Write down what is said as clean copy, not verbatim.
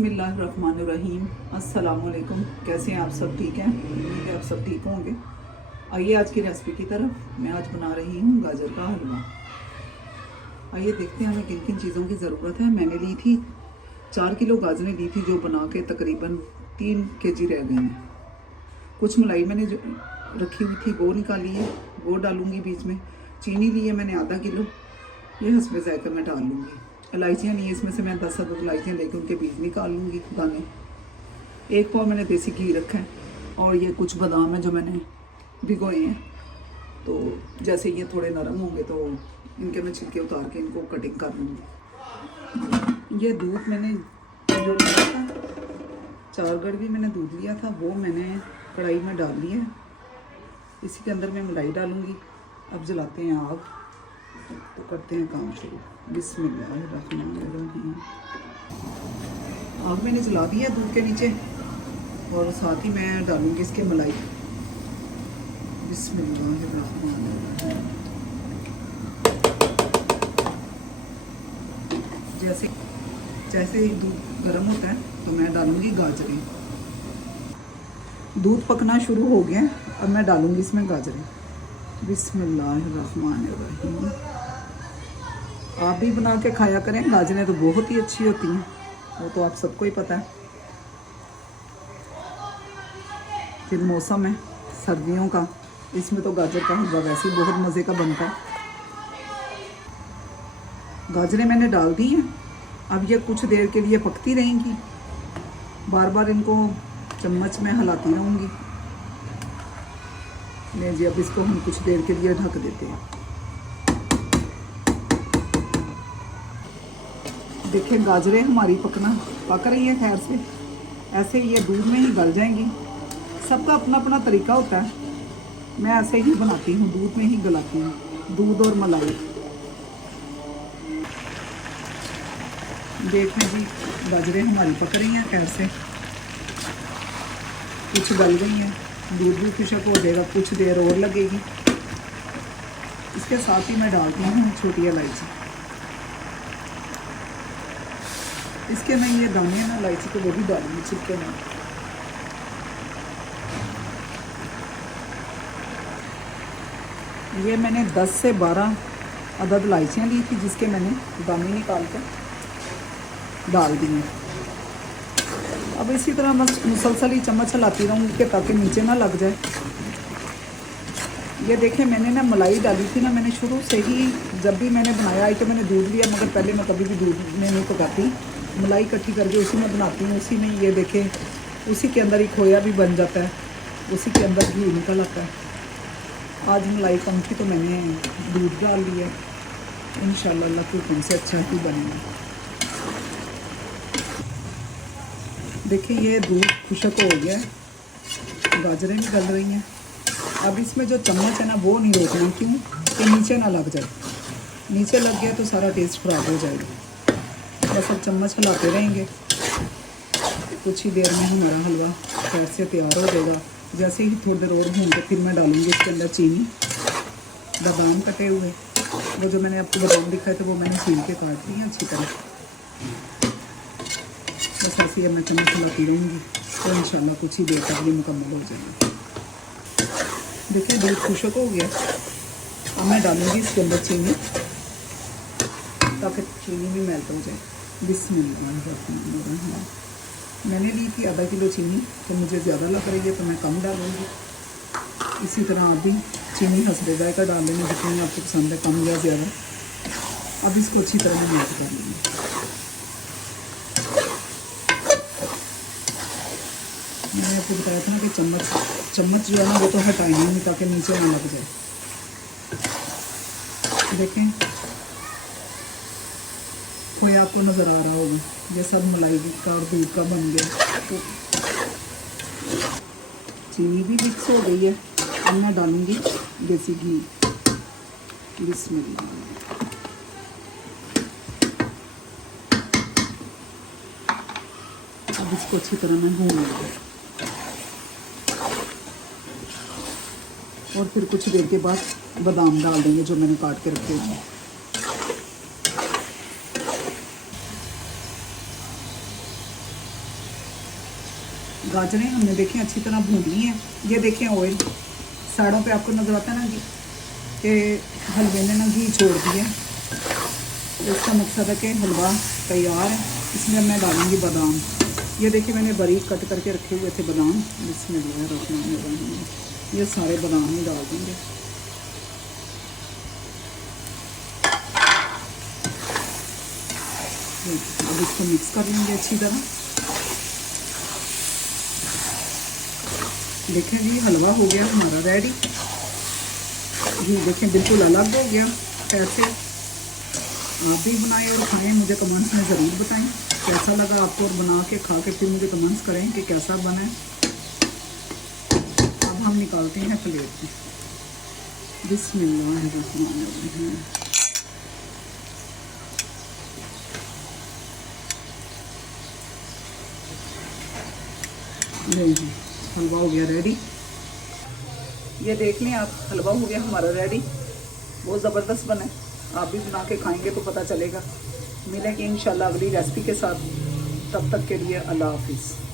बिस्मिल्लाहिर्रहमानिर्रहीम। अस्सलामुअलैकुम। कैसे हैं आप सब? ठीक हैं, उम्मीद है आप सब ठीक होंगे। आइए आज की रेसिपी की तरफ। मैं आज बना रही हूँ गाजर का हलवा। आइए देखते हैं हमें किन किन चीज़ों की ज़रूरत है। मैंने ली थी 4 किलो गाजरें ली थी, जो बना के तकरीबन 3 केजी रह गई हैं। कुछ मलाई मैंने जो रखी हुई थी वो निकाली है, वो डालूँगी बीच में। चीनी ली है मैंने आधा किलो, ये हस्बे ज़ायक़ा मैं डाल लूँगी। इलायचियाँ ली है, इसमें से मैं 10 अदद इलायचियाँ लेकर उनके बीज निकाल लूँगी, दाने। 1 पाव मैंने देसी घी रखा है, और ये कुछ बादाम है जो मैंने भिगोए हैं। तो जैसे ये थोड़े नरम होंगे तो इनके मैं छिलके उतार के इनको कटिंग कर लूँगी। ये दूध मैंने जो लिया था, 4 गड़वी मैंने दूध लिया था, वो मैंने कढ़ाई में डाल लिया है। इसी के अंदर मैं मलाई डालूँगी। अब जलाते हैं आग, तो करते हैं काम शुरू। बिस्मिल्लाहिर्रहमानिर्रहीम। आग मैंने जला दी है दूध के नीचे, और साथ ही मैं डालूँगी इसके मलाई। बिस्मिल्लाहिर्रहमानिर्रहीम। जैसे जैसे ही दूध गर्म होता है तो मैं डालूँगी गाजरें। दूध पकना शुरू हो गया, अब मैं डालूँगी इसमें गाजरें। बिस्मिल्लाहिर्रहमानिर्रहीम। आप भी बना के खाया करें, गाजरें तो बहुत ही अच्छी होती हैं, वो तो आप सबको ही पता है। फिर मौसम है सर्दियों का, इसमें तो गाजर का हलवा वैसे ही बहुत मज़े का बनता है। गाजरें मैंने डाल दी हैं, अब ये कुछ देर के लिए पकती रहेंगी। बार बार इनको चम्मच में हिलाती रहूँगी। नहीं जी, अब इसको हम कुछ देर के लिए ढक देते हैं। देखिए गाजरें हमारी पक रही हैं खैर से। ऐसे ये दूध में ही गल जाएंगी। सबका अपना अपना तरीका होता है, मैं ऐसे ही बनाती हूँ, दूध में ही गलाती हूँ, दूध और मलाई। देखें जी, गाजरें हमारी पक रही हैं खैर से, कुछ गल गई हैं, दूध भी खुशक हो जाएगा, कुछ देर और लगेगी। इसके साथ ही मैं डालती हूँ छोटी इलायची। इसके मैं ये दाने हैं ना इलायची के, वो भी डालूंगी छिलके में। ये मैंने 10 से 12 अदद इलायचियाँ ली थी, जिसके मैंने दाने निकाल कर डाल दी हैं। अब इसी तरह बस मुसलसल ही चम्मच हिलाती रहूँगी कि ताकि नीचे ना लग जाए। ये देखें, मैंने ना मलाई डाली थी ना, मैंने शुरू से ही जब भी मैंने बनाया है तो मैंने दूध लिया, मगर पहले मैं कभी भी दूध में नहीं पकाती, मलाई इकट्ठी करके उसी में बनाती हूँ। उसी में ये देखें, उसी के अंदर ही खोया भी बन जाता है, उसी के अंदर घी निकल आता है। आज मलाई कम थी तो मैंने दूध डाल लिया। इंशाल्लाह अल्लाह के हुक्म से अच्छा ही बनेगा। देखिए ये दूध खुशक हो गया है, गाजरें भी गल रही हैं। अब इसमें जो चम्मच है ना वो नहीं रोकना, क्यों कि नीचे ना लग जाए। नीचे लग गया तो सारा टेस्ट ख़राब हो जाएगा। बस अब चम्मच हिलाते रहेंगे, कुछ ही देर में हमारा हलवा खैर से तैयार हो जाएगा। जैसे ही थोड़ी देर और होंगे फिर मैं डालूँगी इसके अंदर चीनी, बादाम कटे हुए, वो जो मैंने आपको बादाम दिखाए थे वो मैंने छील के काट दिए अच्छी तरह। बस ऐसे ही मैं चम्मच हिलाती रहूँगी तो इंशाल्लाह कुछ ही देर तक ये मुकम्मल हो जाएगा। देखिए दूध खुशक हो गया। अब मैं डालूँगी इसके अंदर चीनी, ताकि चीनी भी मेल्ट हो जाए। बिस्मिल्लाह। मैंने ली थी आधा किलो चीनी, तो मुझे ज़्यादा लग रही है तो मैं कम डालूँगी। इसी तरह आप भी चीनी हस्बे ज़ायक़ा डाल लेंगे, जितनी आपको पसंद है, कम या ज़्यादा। अब इसको अच्छी तरह मैं मेल्ट कर लूँगी। मैंने आपको बताया था ना कि चम्मच जो है ना वो तो हटाएंगे नहीं, ताकि नीचे ना लग जाए। देखें कोई आपको नज़र आ रहा होगा, ये सब मलाई का और दूध का बन गया। तो चीनी भी मिक्स हो गई है। अब मैं डालूँगी देसी घी। बिस्मिल्लाह। अब इसको अच्छी तरह मैं भून लूँगी, और फिर कुछ देर के बाद बादाम डाल देंगे जो मैंने काट के रखे हैं। गाजरें हमने देखें अच्छी तरह भूनी है। ये देखें ऑयल साइडों पे आपको नज़र आता है ना कि हलवे ने ना घी छोड़ दिया। तो इसका मकसद है कि हलवा तैयार है। इसमें मैं डालूँगी बादाम। ये देखिए मैंने बारीक कट करके रखे हुए थे बादाम। बिस्मिल्लाहिर्रहमानिर्रहीम। ये सारे बादाम ही डाल देंगे। अब इसको मिक्स कर लेंगे अच्छी तरह। देखें जी हलवा हो गया हमारा रेडी जी। देखें बिल्कुल अलग हो गया। ऐसे आप भी बनाएं और खाएं। मुझे कमेंट्स में ज़रूर बताएं कैसा लगा आपको, और बना के खा के फिर मुझे कमेंट्स करें कि कैसा बना है। अब हम निकालते हैं प्लेट में। बिस्मिल्लाहिर्रहमानिर्रहीम। जी हलवा हो गया रेडी। ये देख लें आप, हलवा हो गया हमारा रेडी। बहुत ज़बरदस्त बना है। आप भी बना के खाएंगे तो पता चलेगा। मिलेंगे इंशाल्लाह अगली रेसिपी के साथ। तब तक के लिए अल्लाह हाफिज़।